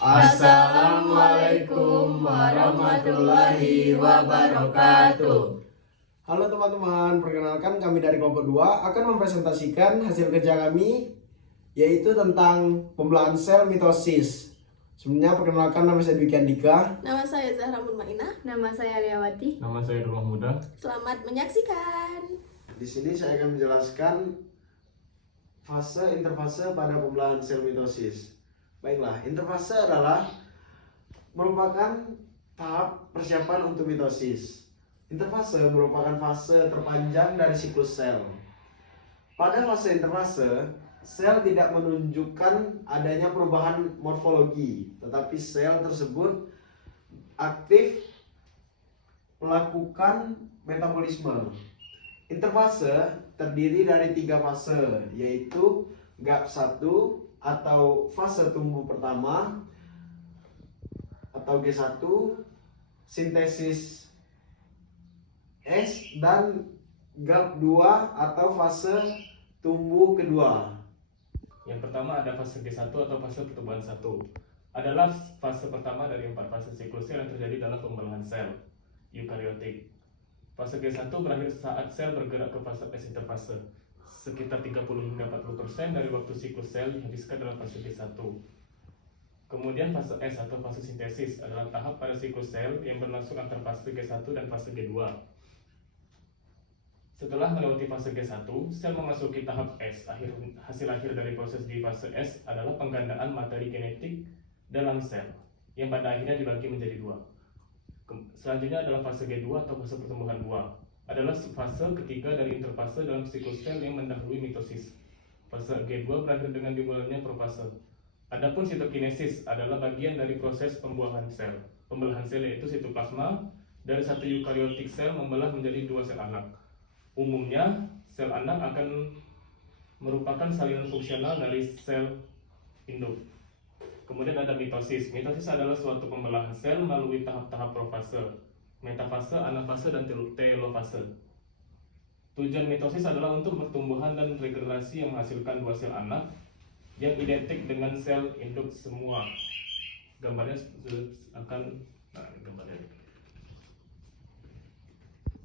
Assalamualaikum warahmatullahi wabarakatuh. Halo teman-teman, perkenalkan kami dari kelompok 2 akan mempresentasikan hasil kerja kami, yaitu tentang pembelahan sel mitosis. Sebelumnya perkenalkan, nama saya Dwiki Andika. Nama saya Zahra Mutmainah. Nama saya Liawati. Nama saya Rumah Muda. Selamat menyaksikan. Di sini saya akan menjelaskan fase interfase pada pembelahan sel mitosis. Baiklah, interfase adalah merupakan tahap persiapan untuk mitosis. Interfase merupakan fase terpanjang dari siklus sel. Pada fase interfase, sel tidak menunjukkan adanya perubahan morfologi, tetapi sel tersebut aktif melakukan metabolisme. Interfase terdiri dari 3 fase, yaitu GAP1 atau fase tumbuh pertama atau G1, sintesis S, dan GAP2 atau fase tumbuh kedua. Yang pertama ada fase G1 atau fase pertumbuhan 1. Adalah fase pertama dari 4 fase siklus sel yang terjadi dalam pembelahan sel eukariotik. Fase G1 berakhir saat sel bergerak ke fase S interfase. Sekitar 30 hingga 40% dari waktu siklus sel dihabiskan dalam fase G1. Kemudian fase S atau fase sintesis adalah tahap pada siklus sel yang berlangsung antara fase G1 dan fase G2. Setelah melewati fase G1, sel memasuki tahap S. Hasil akhir dari proses di fase S adalah penggandaan materi genetik dalam sel, yang pada akhirnya dibagi menjadi 2. Selanjutnya adalah fase G2 atau fase pertumbuhan buah. Adalah fase ketiga dari interfase dalam siklus sel yang mendahului mitosis. Fase G2 berakhir dengan dimulainya profase. Adapun sitokinesis adalah bagian dari proses pembuahan sel. Pembelahan sel yaitu sitoplasma dari satu eukariotik sel membelah menjadi 2 sel anak. Umumnya, sel anak akan merupakan salinan fungsional dari sel induk. Kemudian ada mitosis. Mitosis adalah suatu pembelahan sel melalui tahap-tahap profase, metafase, anafase, dan telofase. Tujuan mitosis adalah untuk pertumbuhan dan regenerasi yang menghasilkan 2 sel anak yang identik dengan sel induk semua. Gambarnya akan gambarnya.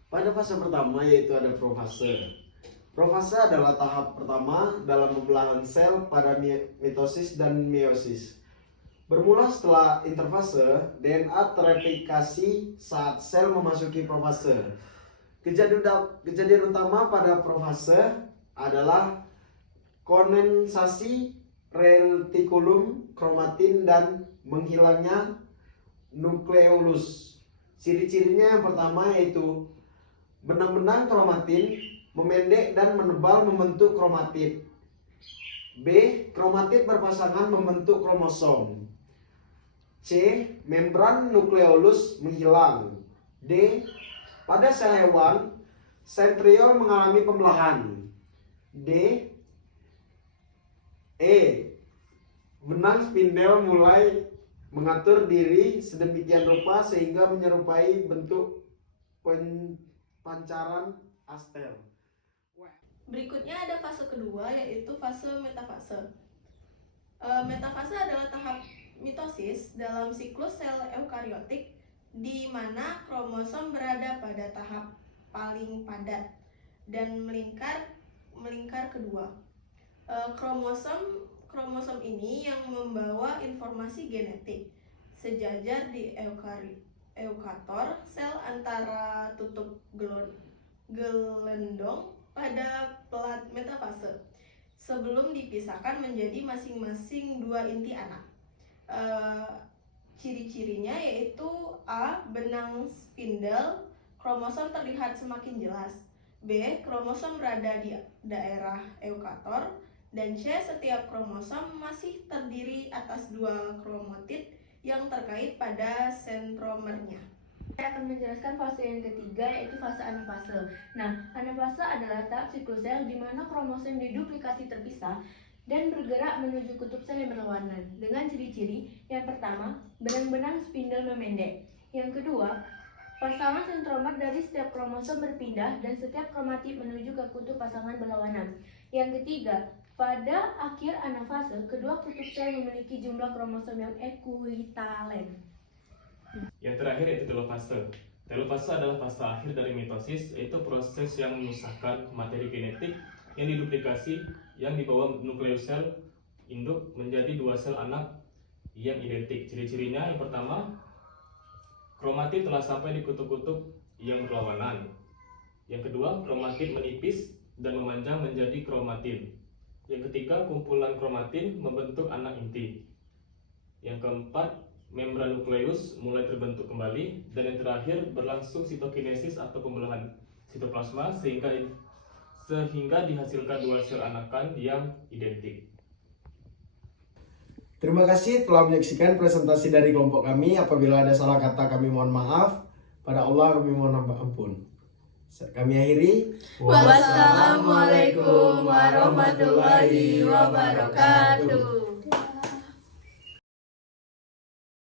Pada fase pertama yaitu ada profase. Profase adalah tahap pertama dalam pembelahan sel pada mitosis dan meiosis. Bermula setelah interfase, DNA tereplikasi saat sel memasuki profase. Kejadian utama pada profase adalah kondensasi retikulum kromatin dan menghilangnya nukleolus. Ciri-cirinya yang pertama yaitu benang-benang kromatin memendek dan menebal membentuk kromatid. B. Kromatid berpasangan membentuk kromosom. C. Membran nukleolus menghilang. D. Pada sel hewan, sentriol mengalami pembelahan. D. E. Benang spindel mulai mengatur diri sedemikian rupa sehingga menyerupai bentuk pancaran astel. Berikutnya ada fase kedua, yaitu fase metafase. Metafase adalah tahap mitosis dalam siklus sel eukariotik di mana kromosom berada pada tahap paling padat dan melingkar kedua. Kromosom ini yang membawa informasi genetik sejajar di eukator sel antara tutup gelendong pada pelat metafase sebelum dipisahkan menjadi masing-masing 2 inti anak. Ciri-cirinya yaitu A. Benang spindel kromosom terlihat semakin jelas. B. Kromosom berada di daerah eukator. Dan C. Setiap kromosom masih terdiri atas 2 kromatid yang terkait pada sentromernya. Saya akan menjelaskan fase yang ketiga, yaitu fase anafase. Nah, anafase adalah tahap siklus sel di mana kromosom diduplikasi terpisah dan bergerak menuju kutub sel yang berlawanan dengan ciri-ciri. Yang pertama, benang-benang spindel memendek. Yang kedua, pasangan sentromer dari setiap kromosom berpindah dan setiap kromatid menuju ke kutub pasangan berlawanan. Yang ketiga, Pada akhir anafase, kedua kutub sel memiliki jumlah kromosom yang ekuivalen. Yang terakhir yaitu telofase. Telofase adalah fase akhir dari mitosis, yaitu proses yang memisahkan materi genetik yang diduplikasi yang dibawa nukleus sel induk menjadi dua sel anak yang identik. Ciri-cirinya yang pertama, kromatid telah sampai di kutub-kutub yang berlawanan. Yang kedua, kromatid menipis dan memanjang menjadi kromatin. Yang ketiga, kumpulan kromatin membentuk anak inti. Yang keempat, membran nukleus mulai terbentuk kembali. Dan yang terakhir, berlangsung sitokinesis atau pembelahan sitoplasma sehingga dihasilkan dua sel anakan yang identik. Terima kasih telah menyaksikan presentasi dari kelompok kami. Apabila ada salah kata kami mohon maaf. Pada Allah kami mohon ampun. Kami akhiri. Wassalamualaikum warahmatullahi wabarakatuh.